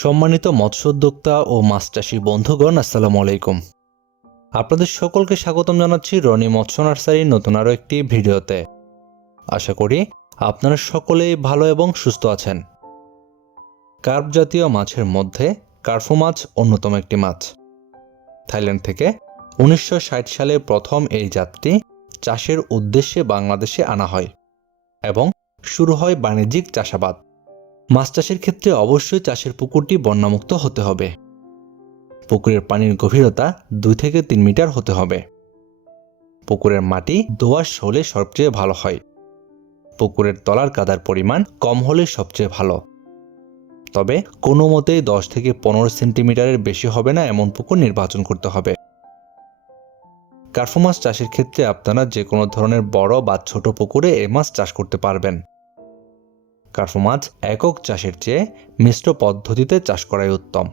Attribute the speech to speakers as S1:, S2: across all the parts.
S1: সম্মানিত মৎস্য উদ্যোক্তা ও মাছ চাষী বন্ধুগণ, আসসালামু আলাইকুম। আপনাদের সকলকে স্বাগতম জানাচ্ছি রনি মৎস্য নার্সারির নতুন আরও একটি ভিডিওতে। আশা করি আপনারা সকলেই ভালো এবং সুস্থ আছেন। কার্প জাতীয় মাছের মধ্যে কার্ফু মাছ অন্যতম একটি মাছ। থাইল্যান্ড থেকে উনিশশো সালে প্রথম এই জাতটি চাষের উদ্দেশ্যে বাংলাদেশে আনা হয় এবং শুরু হয় বাণিজ্যিক চাষাবাদ। মাছ চাষের ক্ষেত্রে অবশ্যই চাষের পুকুরটি বন্যামুক্ত হতে হবে। পুকুরের পানির গভীরতা দুই থেকে তিন মিটার হতে হবে। পুকুরের মাটি দোআঁশ হলে সবচেয়ে ভালো হয়। পুকুরের তলার কাদার পরিমাণ কম হলে সবচেয়ে ভালো। তবে কোনো মতেই দশ থেকে পনেরো সেন্টিমিটারের বেশি হবে না এমন পুকুর নির্বাচন করতে হবে। কার্ফু মাছ চাষের ক্ষেত্রে আপনারা যে কোনো ধরনের বড় বা ছোট পুকুরে এ মাছ চাষ করতে পারবেন। কার্ফু মাছ একক চাষের চেয়ে মিশ্র পদ্ধতিতে চাষ করাই উত্তম।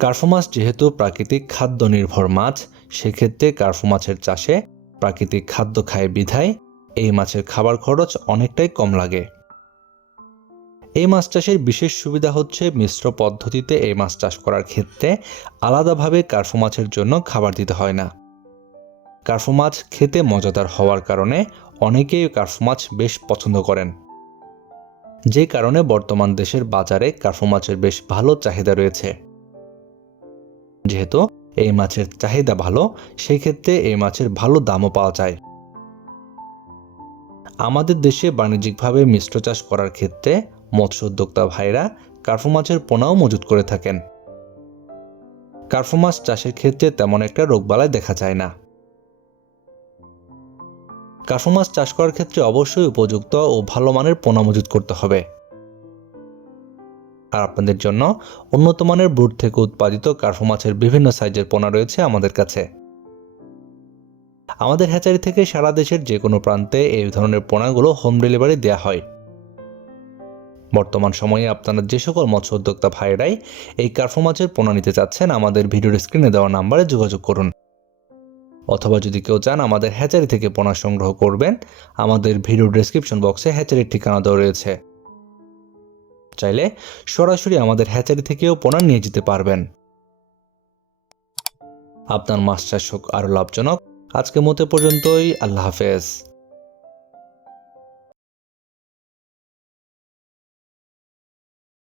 S1: কার্ফু মাছ যেহেতু প্রাকৃতিক খাদ্য নির্ভর মাছ, সেক্ষেত্রে কার্ফু মাছের চাষে প্রাকৃতিক খাদ্য খায় বিধায় এই মাছের খাবার খরচ অনেকটাই কম লাগে। এই মাছ চাষের বিশেষ সুবিধা হচ্ছে মিশ্র পদ্ধতিতে এই মাছ চাষ করার ক্ষেত্রে আলাদাভাবে কার্ফু মাছের জন্য খাবার দিতে হয় না। কার্ফু মাছ খেতে মজাদার হওয়ার কারণে অনেকেই কার্ফু মাছ বেশ পছন্দ করেন। যে কারণে বর্তমান দেশের বাজারে কার্ফু মাছের বেশ ভালো চাহিদা রয়েছে। যেহেতু এই মাছের চাহিদা ভালো সেই ক্ষেত্রে এই মাছের ভালো দামও পাওয়া যায়। আমাদের দেশে বাণিজ্যিকভাবে মিশ্র চাষ করার ক্ষেত্রে মৎস্য উদ্যোক্তা ভাইরা কার্ফু মাছের পোনাও মজুত করে থাকেন। কার্ফু মাছ চাষের ক্ষেত্রে তেমন একটা রোগবালাই দেখা যায় না। কার্ফু মাছ চাষ করার ক্ষেত্রে অবশ্যই উপযুক্ত ও ভালো মানের পোনা মজুত করতে হবে। আর আপনাদের জন্য উন্নত মানের ব্রুড থেকে উৎপাদিত কার্ফু মাছের বিভিন্ন সাইজের পোনা রয়েছে আমাদের কাছে। আমাদের হ্যাচারি থেকে সারা দেশের যে কোনো প্রান্তে এই ধরনের পোনাগুলো হোম ডেলিভারি দেওয়া হয়। বর্তমান সময়ে আপনারা যে সকল মৎস্য উদ্যোক্তা ভাইরাই এই কার্ফু মাছের পোনা নিতে চাচ্ছেন, আমাদের ভিডিওর স্ক্রিনে দেওয়া নাম্বারে যোগাযোগ করুন। অথবা যদি কেউ চান আমাদের হ্যাচারি থেকে পোনা সংগ্রহ করবেন, আমাদের ভিডিও ডেসক্রিপশন বক্সে হ্যাচারির ঠিকানা দেওয়া রয়েছে। চাইলে সরাসরি আমাদের হ্যাচারি থেকেও পোনা নিয়ে যেতে পারবেন। আপনার মাছ চাষ হোক আরও লাভজনক। আজকের মতে পর্যন্তই, আল্লাহ হাফেজ।